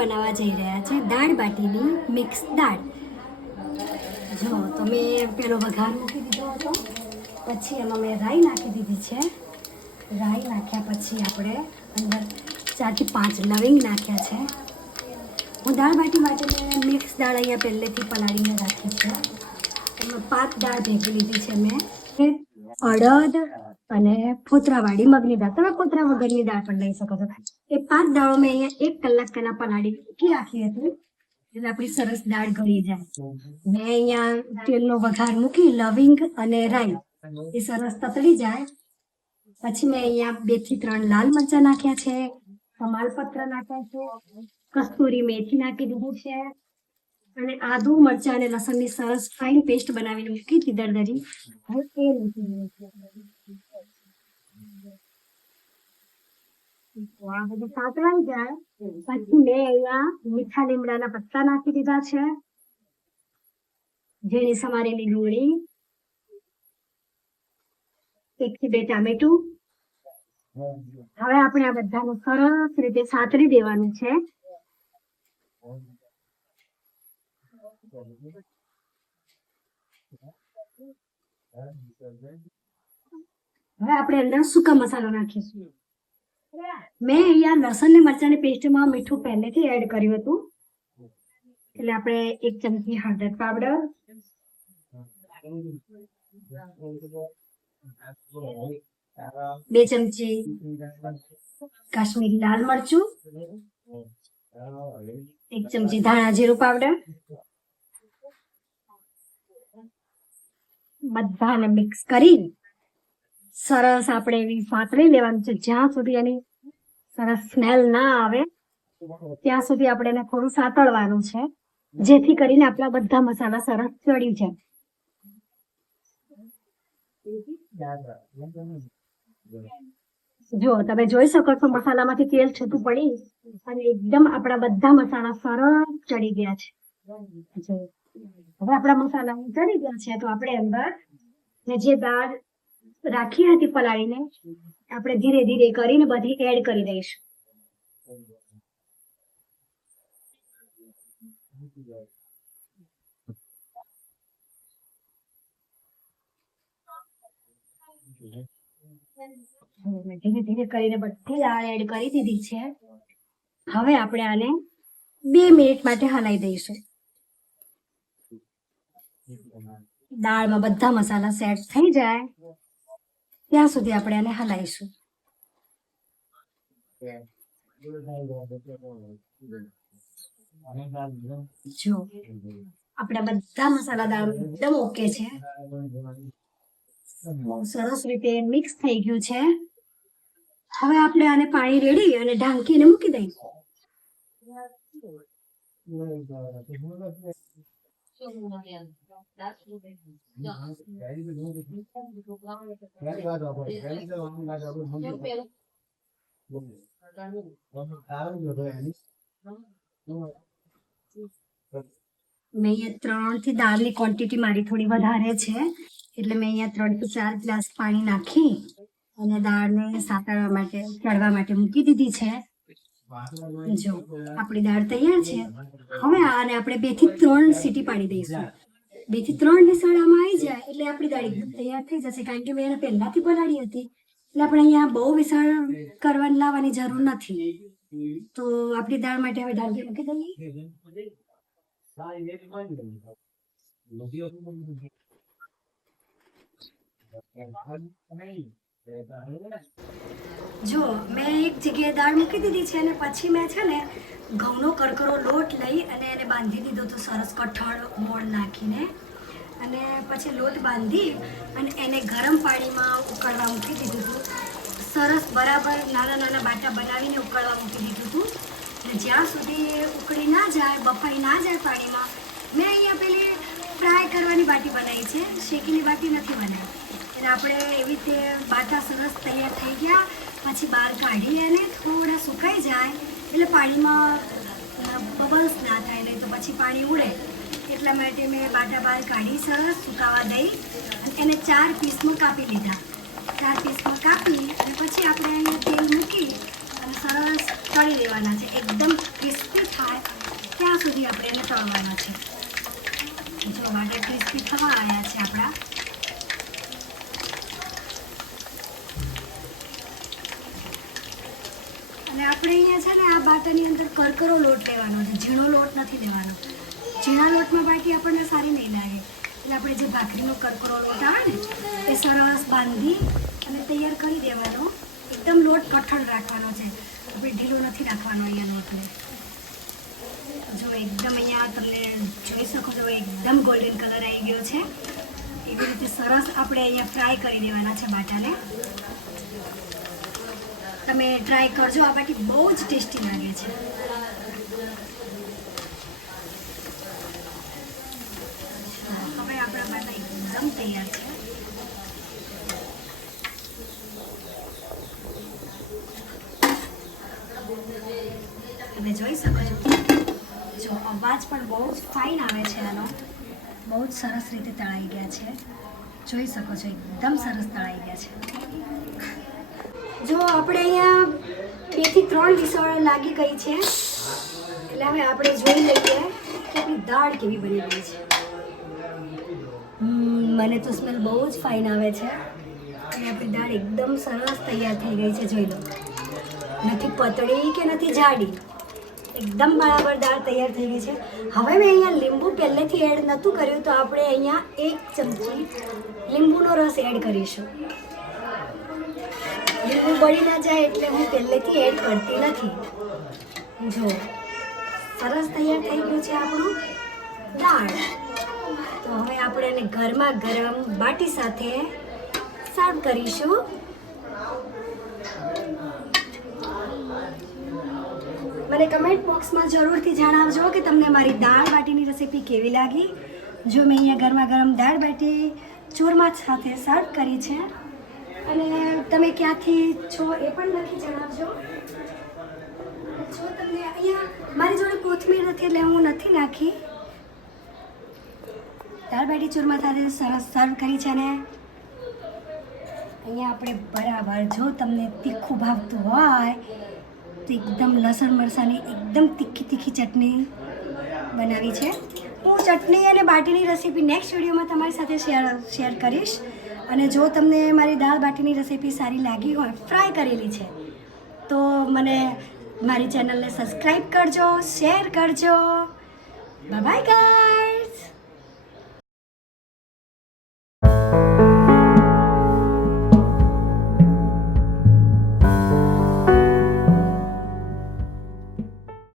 બનાવવા જઈ રહ્યા છે દાળ બાટીની મિક્સ દાળ. જો તો મેં પેલો વઘાર મૂકી દીધો હતો, પછી એમાં મેં રાઈ નાખી દીધી છે. રાઈ નાખ્યા પછી આપણે અંદર 4 થી 5 લવિંગ નાખ્યા છે. હું દાળ બાટી માટે મેં મિક્સ દાળ અહીંયા પહેલેથી પલાળીને રાખી છે. એમાં 5 દાળ ભેગી લીધી છે મેં. અડદ અને ફોતરાવાળી મગની દાળ, તમે ફોતરા વગરની દાળ પણ લઈ શકો છો. એ 5 દાળો મેં અહીંયા 1 કલાક પહેલા પલાળી મૂકી રાખી હતી, એટલે આપણી સરસ દાળ ગળી જાય. મેં અહીંયા તેલનો વઘાર મૂકી લવિંગ અને રાઈ એ સરસ તતડી જાય પછી મેં અહીંયા 2 થી 3 લાલ મરચાં નાખ્યા છે, તમાલપત્ર નાખ્યા છે, કસ્તુરી મેથી નાખી દીધું છે અને આદુ મરચાં અને લસણની સરસ ફાઇન પેસ્ટ બનાવીને મૂકી હતી દરદરી. હવે એ મૂકી દીધું છે. આ બધું સાતળાઈ જાય પછી મેં અહીંયા મીઠા લીમડાના પત્તા નાખી દીધા છે, ઝીણી સમારેલી ડુંગળી, 1 થી 2 ટામેટું. હવે આપણે આ બધાનું સરસ રીતે સાતળી દેવાનું છે. હવે આપણે અંદર સૂકા મસાલો નાખીશું. મેં અહીંયા લસણ ને મરચાંની પેસ્ટમાં મીઠું પહેલેથી એડ કર્યું હતું, એટલે આપણે 1 ચમચી હળદર પાવડર, 2 ચમચી કાશ્મીરી લાલ મરચું, 1 ચમચી ધાણા જીરું પાવડર, બધાને મિક્સ કરી સરસ આપણે એવી સાતળી લેવાનું છે. જ્યાં સુધી એની સરસ સ્મેલ ના આવે ત્યાં સુધી આપણે એને થોડું સાતળવાનું છે, જેથી કરીને આપણા બધા મસાલા સરસ ચડી જાય. જો તમે જોઈ શકો છો મસાલામાંથી તેલ છૂટું પડી અને એકદમ આપણા બધા મસાલા સરસ ચડી ગયા છે. હવે આપણા મસાલા ચડી ગયા છે તો આપણે અંદર જે દાળ રાખી હતી પલાળીને આપણે ધીરે ધીરે કરીને બધી એડ કરી દઈશું. ધીરે ધીરે કરીને બધી દાળ એડ કરી દીધી છે. હવે આપણે આને 2 મિનિટ માટે હલાવી દઈશું. દાળમાં બધા મસાલા સેટ થઈ જાય ત્યાં સુધી આપણે આને હલાવીશું. જો આપણા બધા મસાલા દાળ એકદમ ઓકે છે, સરસ રીતે મિક્સ થઈ ગયું છે. હવે આપણે આને પાણી રેડી અને ઢાંકીને મૂકી દઈશું. મેં અહીંયા 3 થી દાળની ક્વોન્ટિટી મારી થોડી વધારે છે, એટલે મેં અહીંયા 3 થી 4 ગ્લાસ પાણી નાખી અને દાળને સાતળવા માટે ચડવા માટે મૂકી દીધી છે. જો આપણી દાળ તૈયાર છે. હવે આને આપણે 2 થી 3 સીટી પાડી દઈશું. 2 થી 3 વિસળ આમાં આવી જાય એટલે આપણી દાળ એકદમ તૈયાર થઈ જશે, કારણ કે મેં એને પહેલાથી પલાળી હતી, એટલે આપણે અહીંયા બહુ વિસળ કરવાની લાવવાની જરૂર નથી. તો આપણી દાળ માટે હવે ઢાંકી મૂકી દઈએ. જો મેં એક જગ્યાએ દાળ મૂકી દીધી છે અને પછી મેં છે ને ઘઉંનો કરકરો લોટ લઈ અને એને બાંધી દીધો તો સરસ કઠોળ મોણ નાખીને, અને પછી લોટ બાંધી અને એને ગરમ પાણીમાં ઉકળવા મૂકી દીધું હતું. સરસ બરાબર નાના નાના બાટા બનાવીને ઉકળવા મૂકી દીધું હતું. અને જ્યાં સુધી ઉકળી ના જાય, બફાઈ ના જાય પાણીમાં, મેં અહીંયા પેલી ફ્રાય કરવાની બાટી બનાવી છે, શેકીની બાટી નથી બનાવી. એટલે આપણે એવી રીતે બાટા સરસ તૈયાર થઈ ગયા પછી બહાર કાઢી અને થોડા સુકાઈ જાય એટલે પાણીમાં બબલ્સ ના થાય, નહીં તો પછી પાણી ઉડે. એટલા માટે મેં બાટા બહાર કાઢી સરસ સુકાવા દઈ અને એને 4 પીસમાં કાપી લીધા. 4 પીસમાં કાપી અને પછી આપણે અહીંયા તેલ મૂકી અને સરસ તળી દેવાના છે. એકદમ ક્રિસ્પી થાય ત્યાં સુધી આપણે એને તળવાના છે. જો વાટે ક્રિસ્પી થવા આવ્યા છે આપણા. અને આપણે અહીંયા છે ને આ બાટાની અંદર કરકરો લોટ લેવાનો છે, ઝીણો લોટ નથી લેવાનો. ઝીણા લોટમાં બાટી આપણને સારી નહીં લાગે, એટલે આપણે જે ભાખરીનો કરકરો લોટ આવે ને એ સરસ બાંધી અને તૈયાર કરી દેવાનો. એકદમ લોટ કઠણ રાખવાનો છે, આપણે ઢીલો નથી રાખવાનો અહીંયા લોટને. જો એકદમ અહીંયા તમને જોઈ શકો છો એકદમ ગોલ્ડન કલર આવી ગયો છે. એવી રીતે સરસ આપણે અહીંયા ફ્રાય કરી દેવાના છે બાટાને. તમે ટ્રાય કરજો, આ બાટી બહુ જ ટેસ્ટી લાગે છે. હવે આપણા બાટા એકદમ તૈયાર છે. તમે જોઈ શકો છો, જો અવાજ પણ બહુ જ ફાઇન આવે છે આનો. બહુ જ સરસ રીતે તળાઈ ગયા છે. જોઈ શકો છો એકદમ સરસ તળાઈ ગયા છે. જો આપણે અહીંયા 2 થી 3 વિસળ લાગી ગઈ છે, એટલે હવે આપણે જોઈ લઈએ કે આપણી દાળ કેવી બની ગઈ છે. મને તો સ્મેલ બહુ જ ફાઇન આવે છે અને આપણી દાળ એકદમ સરસ તૈયાર થઈ ગઈ છે. જોઈ લો, નથી પતળી કે નથી જાડી, એકદમ બરાબર દાળ તૈયાર થઈ ગઈ છે. હવે મેં અહીંયા લીંબુ પહેલેથી એડ નહોતું કર્યું, તો આપણે અહીંયા 1 ચમચી લીંબુનો રસ એડ કરીશું. લીંબુ બળી ના જાય એટલે હું પહેલેથી એડ કરતી નથી. જો સરસ તૈયાર થઈ ગયું છે આપણું દાળ. તો હવે આપણે એને ગરમા ગરમ બાટી સાથે સર્વ કરીશું. મને કમેન્ટ બોક્સમાં જરૂરથી જણાવજો કે તમને મારી દાળ બાટીની રેસીપી કેવી લાગી. જો મેં અહીંયા ગરમા ગરમ દાળ બાટી ચૂરમા સાથે સર્વ કરી છે, અને તમે ક્યાંથી છો એ પણ લખી જણાવજો. જો તમને અહીંયા મારી જોડે કોથમીર નથી એટલે હું નથી નાખી. દાળ બાટી ચૂરમા સાથે સરસ સર્વ કરી છે. અને અહીંયા આપણે બરાબર, જો તમને તીખું ભાવતું હોય તો એકદમ લસણ મરચાંની એકદમ તીખી ચટણી બનાવી છે. હું ચટણી અને બાટીની રેસીપી નેક્સ્ટ વિડીયોમાં તમારી સાથે શેર કરીશ. અને જો તમને મારી દાળ બાટીની રેસીપી સારી લાગી હોય, ફ્રાય કરેલી છે, તો મને મારી ચેનલને સબસ્ક્રાઈબ કરજો, શેર કરજો. બાય બાય ગાય.